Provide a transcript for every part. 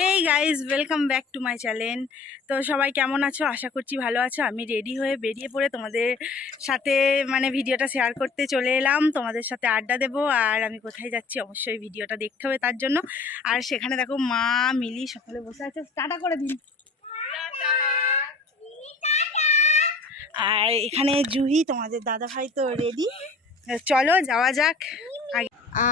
Hey guys welcome back to my channel তো সবাই কেমন আছো? আশা করছি ভালো আছো। আমি রেডি হয়ে বেরিয়ে পড়ে তোমাদের সাথে মানে ভিডিওটা শেয়ার করতে চলে এলাম। তোমাদের সাথে আড্ডা দেবো। আর আমি কোথায় যাচ্ছি? অবশ্যই ভিডিওটা দেখতে হবে তার জন্য। আর সেখানে দেখো মা, মিলি সকলে বসে আছে। টাটা করে দিন। আর এখানে জুহি, তোমাদের দাদা ভাই তো রেডি চলো, যাওয়া যাক।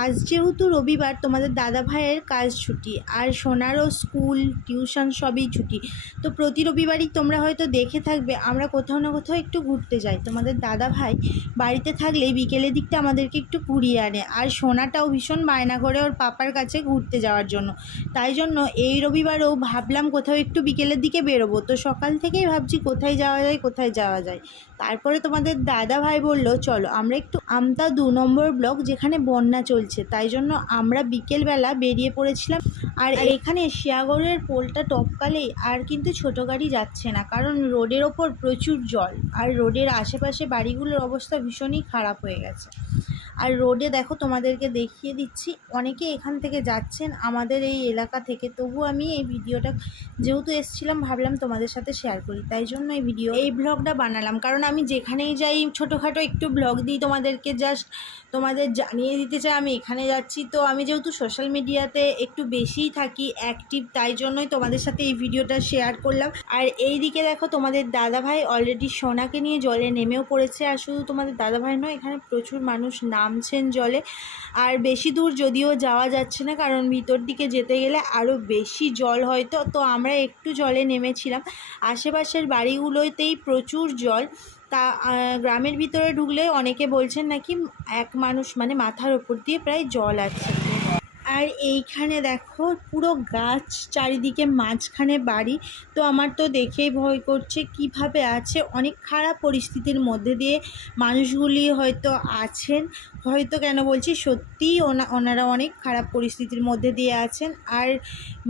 আজ যেহেতু রবিবার, তোমাদের দাদা ভাইয়ের কাজ ছুটি আর সোনারও স্কুল, টিউশন সবই ছুটি, তো প্রতি রবিবারই তোমরা হয়তো দেখে থাকবে আমরা কোথাও না কোথাও একটু ঘুরতে যাই। তোমাদের দাদা ভাই বাড়িতে থাকলে বিকেলের দিকটা আমাদেরকে একটু ঘুরিয়ে আনে আর সোনাটাও ভীষণ বায়না করে ওর পাপার কাছে ঘুরতে যাওয়ার জন্য। তাই জন্য এই রবিবারেও ভাবলাম কোথাও একটু বিকেলের দিকে বেরোবো, তো সকাল থেকেই ভাবছি কোথায় যাওয়া যায়, কোথায় যাওয়া যায়। তারপরে তোমাদের দাদা ভাই বলল, চলো আমরা একটু আমতা দু নম্বর ব্লক যেখানে বন্যা চলছে তাই জন্য আমরা বিকেলবেলা বেরিয়ে পড়েছিলাম। আর এখানে শিয়াগড়ের পোলটা টপকালেই আর কিন্তু ছোট গাড়ি যাচ্ছে না কারণ রোডের ওপর প্রচুর জল আর রোডের আশেপাশে বাড়িগুলোর অবস্থা ভীষণই খারাপ হয়ে গেছে। আর রোডে দেখো তোমাদেরকে দেখিয়ে দিচ্ছি, অনেকে এখান থেকে যাচ্ছেন আমাদের এই এলাকা থেকে। তবু আমি এই ভিডিওটা যেহেতু এসছিলাম, ভাবলাম তোমাদের সাথে শেয়ার করি। তাই জন্য এই ভিডিও এই ব্লগটা বানালাম। কারণ আমি যেখানেই যাই, ছোটোখাটো একটু ব্লগ দিই তোমাদেরকে জাস্ট তোমাদের জানিয়ে দিতে চাই, আমি এখানে যাচ্ছি। তো আমি যেহেতু সোশ্যাল মিডিয়াতে একটু বেশিই থাকি অ্যাক্টিভ তাই জন্যই তোমাদের সাথে এই ভিডিওটা শেয়ার করলাম। আর এই দিকে দেখো তোমাদের দাদাভাই অলরেডি সোনাকে নিয়ে জলে নেমেও পড়েছে। আর শুধু তোমাদের দাদাভাই নয়, এখানে প্রচুর মানুষ নামছেন জলে। আর বেশি দূর যদিও যাওয়া যাচ্ছে না, কারণ ভিতর দিকে যেতে গেলে আরও বেশি জল হয়তো তো। আমরা একটু জলে নেমেছিলাম। আশেপাশের বাড়িগুলোতেই প্রচুর জল। তা গ্রামের ভিতরে ঢুকলে অনেকে বলছেন নাকি এক মানুষ মানে মাথার ওপর দিয়ে প্রায় জল আছে। আর এইখানে দেখো পুরো গাছ চারিদিকে মাঝখানে বাড়ি। তো আমার তো দেখেই ভয় করছে কীভাবে আছে। অনেক খারাপ পরিস্থিতির মধ্যে দিয়ে মানুষগুলি হয়তো আছেন। হয়তো কেন বলছি সত্যিই ওনা, ওনারা অনেক খারাপ পরিস্থিতির মধ্যে দিয়ে আছেন। আর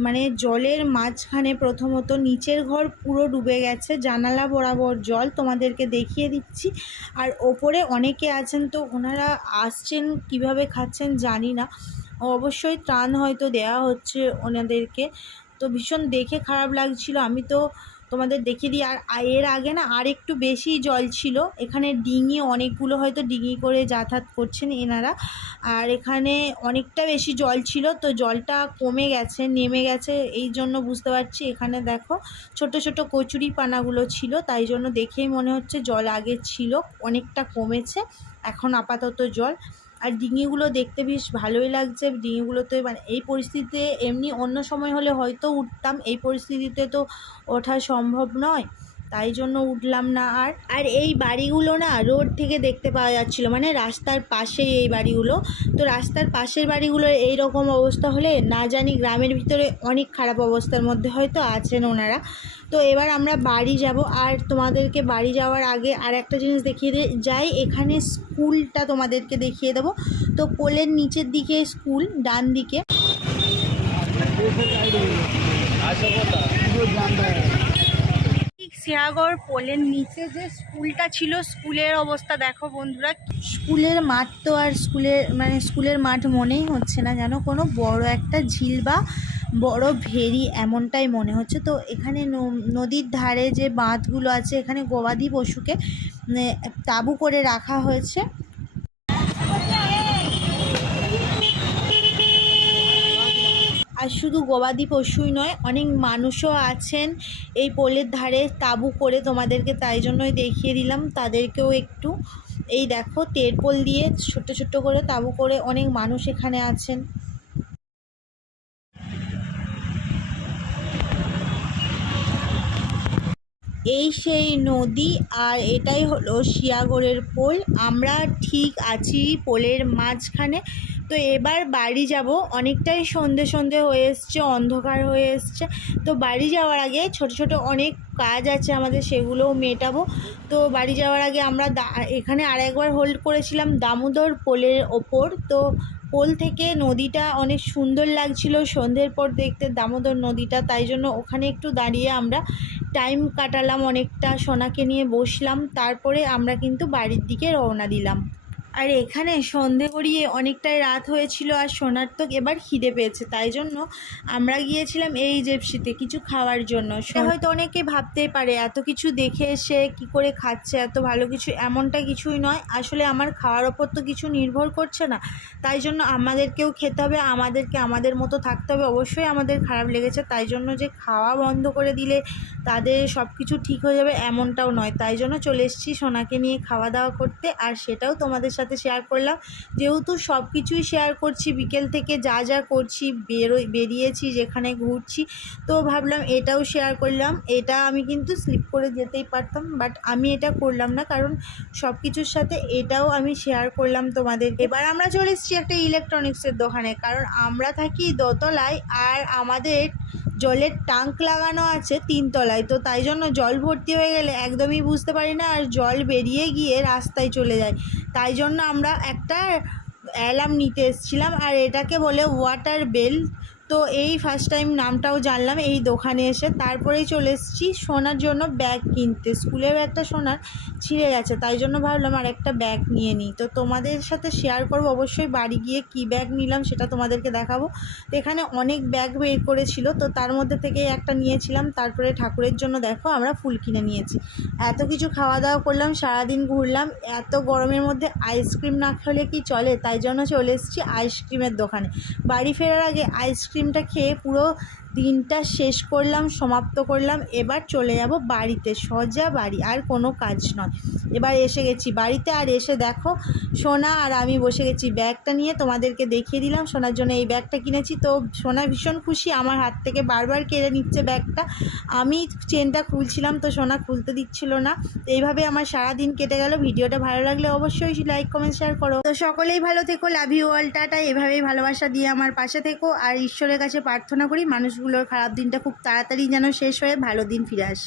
মানে জলের মাঝখানে প্রথমত নিচের ঘর পুরো ডুবে গেছে, জানালা বরাবর জল তোমাদেরকে দেখিয়ে দিচ্ছি। আর ওপরে অনেকে আছেন তো ওনারা আসছেন, কীভাবে খাচ্ছেন জানি না। অবশ্যই ত্রাণ হয়তো দেওয়া হচ্ছে ওনাদেরকে। তো ভীষণ দেখে খারাপ লাগছিল। আমি তো তোমাদের দেখিয়ে দিই, আর এর আগে না আর একটু বেশি জল ছিল। এখানে ডিঙি অনেকগুলো হয়তো ডিঙি করে যাতায়াত করছেন এনারা। আর এখানে অনেকটা বেশি জল ছিল, তো জলটা কমে গেছে, নেমে গেছে, এই জন্য বুঝতে পারছি। এখানে দেখো ছোট ছোট কচুরি পানাগুলো ছিল, তাই জন্য দেখেই মনে হচ্ছে জল আগে ছিল, অনেকটা কমেছে। এখন আপাতত জল আর ডিঙিগুলো দেখতে বেশ ভালোই লাগছে। ডিঙিগুলোতে মানে এই পরিস্থিতিতে এমনি অন্য সময় হলে হয়তো উঠতাম, এই পরিস্থিতিতে তো ওঠা সম্ভব নয়। তাই জন্য উঠলাম না আর আর এই বাড়িগুলো না রোড থেকে দেখতে পাওয়া যাচ্ছিল মানে রাস্তার পাশেই এই বাড়িগুলো। তো রাস্তার পাশের বাড়িগুলোর এই রকম অবস্থা হলে না জানি গ্রামের ভিতরে অনেক খারাপ অবস্থার মধ্যে হয়তো আছেন ওনারা। তো এবার আমরা বাড়ি যাব, আর তোমাদেরকে বাড়ি যাওয়ার আগে আর একটা জিনিস দেখিয়ে যাই। এখানে স্কুলটা তোমাদেরকে দেখিয়ে দেবো। তো কোলের নিচের দিকে স্কুল, ডান দিকে। ঠিক সিয়াগড় পোলের নিচে যে স্কুলটা ছিল, স্কুলের অবস্থা দেখো বন্ধুরা। স্কুলের মাঠ তো আর স্কুলের মানে স্কুলের মাঠ মনেই হচ্ছে না যেন কোনো বড় একটা ঝিল বা বড় ভেরি এমনটাই মনে হচ্ছে। তো এখানে নদীর ধারে যে বাঁধগুলো আছে, এখানে গবাদি পশুকে তাঁবু করে রাখা হয়েছে। আর শুধু গবাদি পশুই নয়, অনেক মানুষও আছেন এই পোলের ধারে তাঁবু করে তোমাদেরকে তাই জন্যই দেখিয়ে দিলাম। তাদেরকেও একটু এই দেখো তেরপোল দিয়ে ছোট্ট ছোট্ট করে তাবু করে অনেক মানুষ এখানে আছেন। এই সেই নদী আর এটাই হলো শিয়াগড়ের পোল। আমরা ঠিক আছি পোলের মাঝখানে। তো এবার বাড়ি যাব। অনেকটাই সন্ধে সন্ধে হয়ে এসছে, অন্ধকার হয়ে এসছে। তো বাড়ি যাওয়ার আগে ছোট ছোট অনেক কাজ আছে আমাদের, সেগুলোও মেটাবো। তো বাড়ি যাওয়ার আগে আমরা এখানে আরেকবার হোল্ড করেছিলাম দামোদর পোলের ওপর। তো পোল থেকে নদীটা অনেক সুন্দর লাগছিল সন্ধ্যের পর দেখতে দামোদর নদীটা, তাই জন্য ওখানে একটু দাঁড়িয়ে আমরা টাইম কাটালাম, অনেকটা সোনাকে নিয়ে বসলাম। তারপরে আমরা কিন্তু বাড়ির দিকে রওনা দিলাম। আর এখানে সন্ধে গড়িয়ে অনেকটাই রাত হয়েছিল আর সোনার তো এবার খিদে পেয়েছে তাই জন্য আমরা গিয়েছিলাম এই জেপসিতে কিছু খাওয়ার জন্য। সে হয়তো অনেকে ভাবতেই পারে এত কিছু দেখে এসে কি করে খাচ্ছে এত ভালো কিছু এমনটা কিছুই নয়। আসলে আমার খাওয়ার ওপর তো কিছু নির্ভর করছে না তাই জন্য আমাদেরকেও খেতে হবে আমাদেরকে আমাদের মতো থাকতে হবে। অবশ্যই আমাদের খারাপ লেগেছে তাই জন্য যে খাওয়া বন্ধ করে দিলে তাদের সব কিছু ঠিক হয়ে যাবে এমনটাও নয়। তাই জন্য চলে এসেছি সোনাকে নিয়ে খাওয়া দাওয়া করতে আর সেটাও তোমাদের সাথে শেয়ার করলাম। যেহেতু সব কিছুই শেয়ার করছি, বিকেল থেকে যা যা করছি, বেরোই, বেরিয়েছি, যেখানে ঘুরছি, তো ভাবলাম এটাও শেয়ার করলাম। এটা আমি কিন্তু স্লিপ করে যেতেই পারতাম বাট আমি এটা করলাম না, কারণ সব কিছুর সাথে এটাও আমি শেয়ার করলাম তোমাদের এবার আমরা চলে এসেছি একটা ইলেকট্রনিক্সের দোকানে, কারণ আমরা থাকি দোতলায়, আর আমাদের জলের টাঙ্ক লাগানো আছে তিনতলায়, তো তাই জন্য জল ভর্তি হয়ে গেলে একদমই বুঝতে পারি না আর জল বেরিয়ে গিয়ে রাস্তায় চলে যায়। তাই জন্য আমরা একটা অ্যালার্ম নিতে এসেছিলাম আর এটাকে বলে ওয়াটার বেল তো এই ফার্স্ট টাইম নামটাও জানলাম, এই দোকানে এসে তারপরেই চলে এসেছি সোনার জন্য ব্যাগ কিনতে। স্কুলের ব্যাগটা সোনার ছিঁড়ে গেছে, তাই জন্য ভাবলাম আর একটা ব্যাগ নিয়ে নিই। তো তোমাদের সাথে শেয়ার করব, অবশ্যই বাড়ি গিয়ে কী ব্যাগ নিলাম সেটা তোমাদেরকে দেখাবো। তো এখানে অনেক ব্যাগ বের করেছিল, তো তার মধ্যে থেকে একটা নিয়েছিলাম, তারপরে ঠাকুরের জন্য দেখো আমরা ফুল কিনে নিয়েছি। এত কিছু খাওয়া দাওয়া করলাম, সারাদিন ঘুরলাম, এত গরমের মধ্যে আইসক্রিম না খেলে কি চলে? তাই জন্য চলে এসেছি আইসক্রিমের দোকানে। বাড়ি ফেরার আগে আইসক্রিমটা খেয়ে পুরো দিনটা শেষ করলাম, সমাপ্ত করলাম, এবার চলে যাব বাড়িতে। সোজা বাড়ি, আর কোনো কাজ নয়। এবার এসে গেছি বাড়িতে, আর এসে দেখো সোনা আর আমি বসে গেছি ব্যাগটা নিয়ে। তোমাদেরকে দেখিয়ে দিলাম, সোনার জন্য এই ব্যাগটা কিনেছি। তো সোনা ভীষণ খুশি, আমার হাত থেকে বারবার কেড়ে নিচ্ছে ব্যাগটা। আমি চেনটা খুলছিলাম, তো সোনা খুলতে দিচ্ছিল না। এইভাবে আমার সারা দিন কেটে গেল। ভিডিওটা ভালো লাগলে অবশ্যই লাইক কমেন্ট শেয়ার করো। তো সকলেই ভালো থেকো লাভ ইউ অল টাটা। এভাবেই ভালোবাসা দিয়ে আমার পাশে থেকো। আর ঈশ্বরের কাছে প্রার্থনা করি মানুষগুলোর খারাপ দিনটা খুব তাড়াতাড়ি যেন শেষ হয়ে ভালো দিন ফিরে আসে।